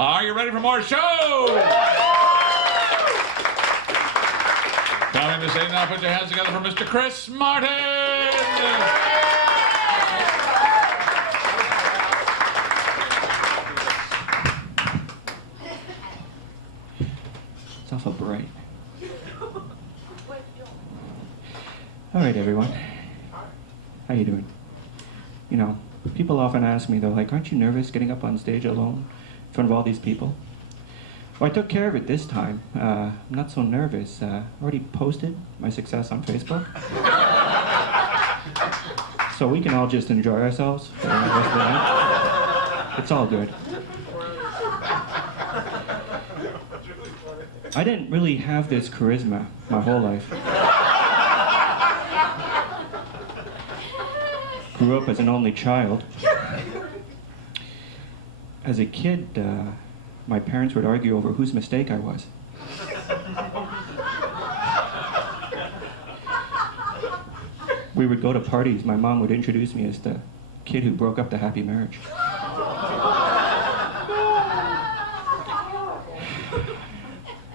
Are you ready for more show? Coming to say now, put your hands together for Mr. Chris Martin. It's awful bright. All right, everyone. How you doing? You know, people often ask me, they're like, aren't you nervous getting up on stage alone in front of all these people? Well, I took care of it this time. I'm not so nervous. I already posted my success on Facebook. So we can all just enjoy ourselves for the rest of the night. It's all good. I didn't really have this charisma my whole life. Grew up as an only child. As a kid, my parents would argue over whose mistake I was. We would go to parties. My mom would introduce me as the kid who broke up the happy marriage.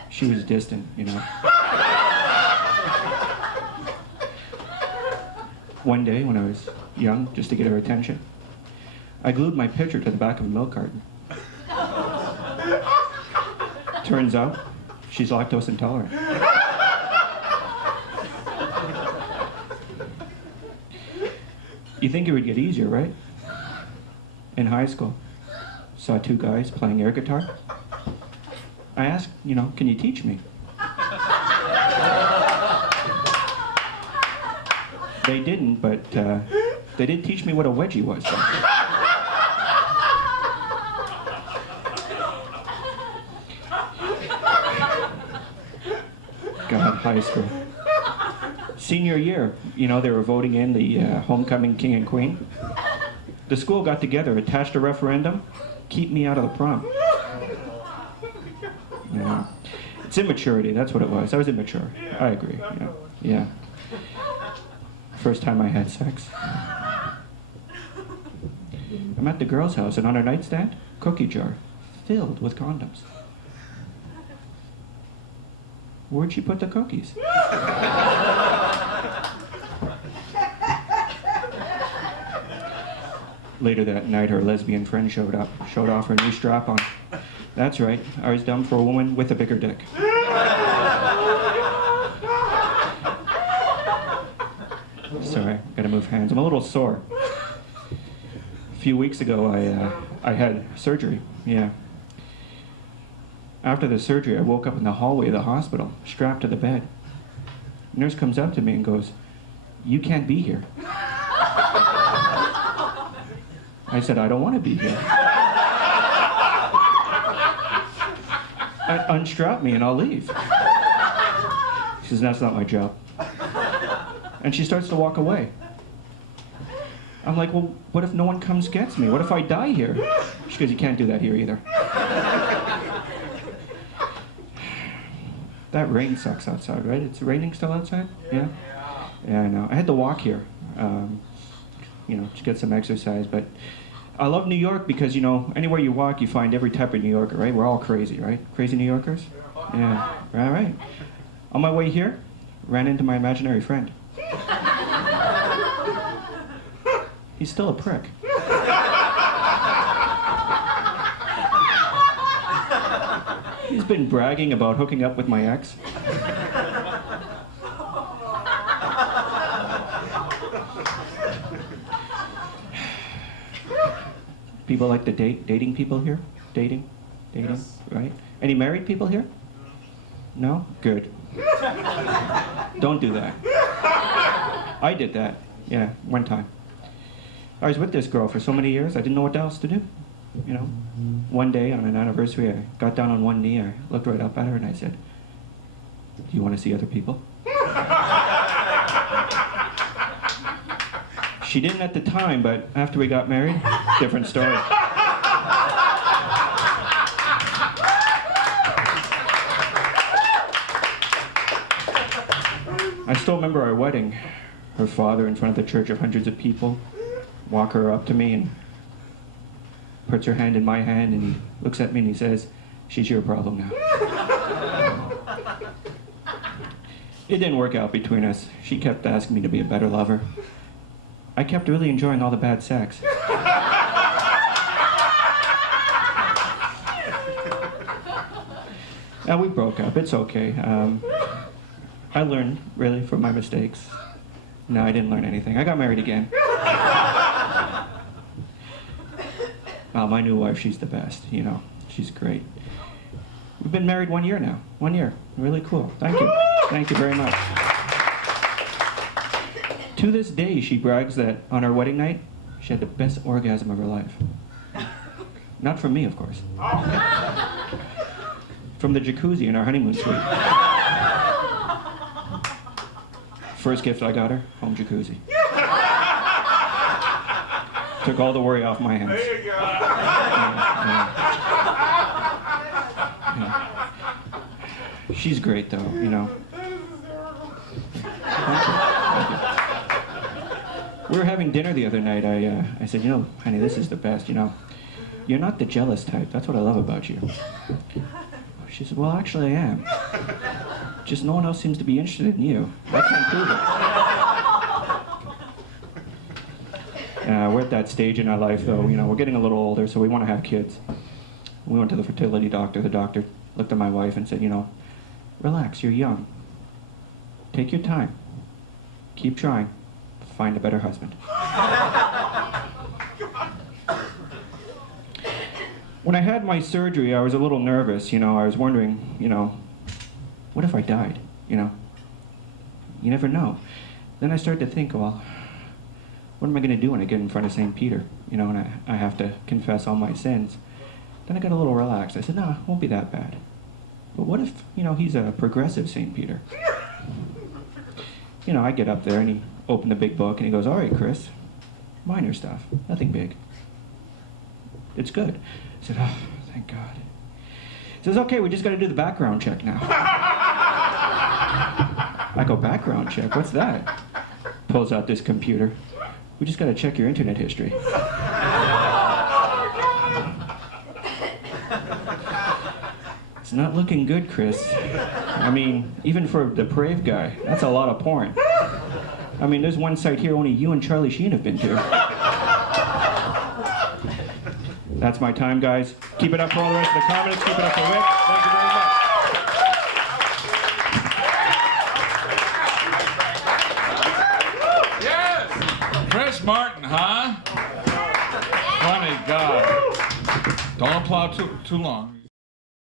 She was distant, you know. One day when I was young, just to get her attention, I glued my picture to the back of a milk carton. Turns out, she's lactose intolerant. You think it would get easier, right? In high school, saw two guys playing air guitar. I asked, you know, can you teach me? They didn't, but they did teach me what a wedgie was. God, high school. Senior year, you know, they were voting in the homecoming king and queen. The school got together, attached a referendum, keep me out of the prom. Yeah. It's immaturity, that's what it was. I was immature. I agree. Yeah. First time I had sex. I'm at the girl's house, and on her nightstand, cookie jar filled with condoms. Where'd she put the cookies? Later that night, her lesbian friend showed up, showed off her new strap-on. That's right, I was dumb for a woman with a bigger dick. Sorry, gotta move hands. I'm a little sore. A few weeks ago, I had surgery, yeah. After the surgery, I woke up in the hallway of the hospital, strapped to the bed. The nurse comes up to me and goes, "You can't be here." I said, "I don't want to be here." Unstrap me and I'll leave. She says, "That's not my job." And she starts to walk away. I'm like, "Well, what if no one comes gets me? What if I die here?" She goes, "You can't do that here either." That rain sucks outside, right? It's raining still outside? Yeah? Yeah, I know. I had to walk here, you know, to get some exercise, but I love New York because, you know, anywhere you walk, you find every type of New Yorker, right? We're all crazy, right? Crazy New Yorkers? Yeah, all right. On my way here, ran into my imaginary friend. He's still a prick. He's been bragging about hooking up with my ex. People like to date? Dating people here? Dating? Yes. Right? Any married people here? No? Good. Don't do that. I did that. Yeah, one time. I was with this girl for so many years, I didn't know what else to do. You know? One day on an anniversary, I got down on one knee, I looked right up at her and I said, "Do you want to see other people?" She didn't at the time, but after we got married, different story. I still remember our wedding. Her father in front of the church of hundreds of people, walk her up to me and puts her hand in my hand, and he looks at me and he says, "She's your problem now." It didn't work out between us. She kept asking me to be a better lover. I kept really enjoying all the bad sex. And we broke up. It's okay. I learned, really, from my mistakes. No, I didn't learn anything. I got married again. My new wife, she's the best, you know. She's great. We've been married 1 year now. 1 year. Really cool. Thank you. Thank you very much. To this day, she brags that on our wedding night, she had the best orgasm of her life. Not from me, of course. From the jacuzzi in our honeymoon suite. First gift I got her, home jacuzzi. Took all the worry off my hands. There you go. Yeah. She's great, though, you know. Thank you. We were having dinner the other night. I said, "You know, honey, this is the best, you know. You're not the jealous type. That's what I love about you." She said, "Well, actually, I am. Just no one else seems to be interested in you. I can't prove it." We're at that stage in our life, though. You know, we're getting a little older, so we want to have kids. We went to the fertility doctor. The doctor looked at my wife and said, "You know, relax. You're young. Take your time. Keep trying. Find a better husband." When I had my surgery, I was a little nervous, you know. I was wondering, you know, what if I died, you know? You never know. Then I started to think, well, what am I going to do when I get in front of St. Peter, you know, and I have to confess all my sins? Then I got a little relaxed. I said, no, it won't be that bad. But what if, you know, he's a progressive St. Peter? You know, I get up there and he opened the big book and he goes, "All right, Chris, minor stuff, nothing big. It's good." I said, "Oh, thank God." He says, "Okay, we just got to do the background check now." I go, "Background check? What's that?" Pulls out this computer. "We just got to check your internet history." It's not looking good, Chris. I mean, even for a depraved guy, that's a lot of porn. I mean, there's one site here only you and Charlie Sheen have been to. That's my time, guys. Keep it up for all the rest of the comics. Keep it up for Rick. Thank you very much. Yes! Chris Martin, huh? Funny God. Don't applaud too long.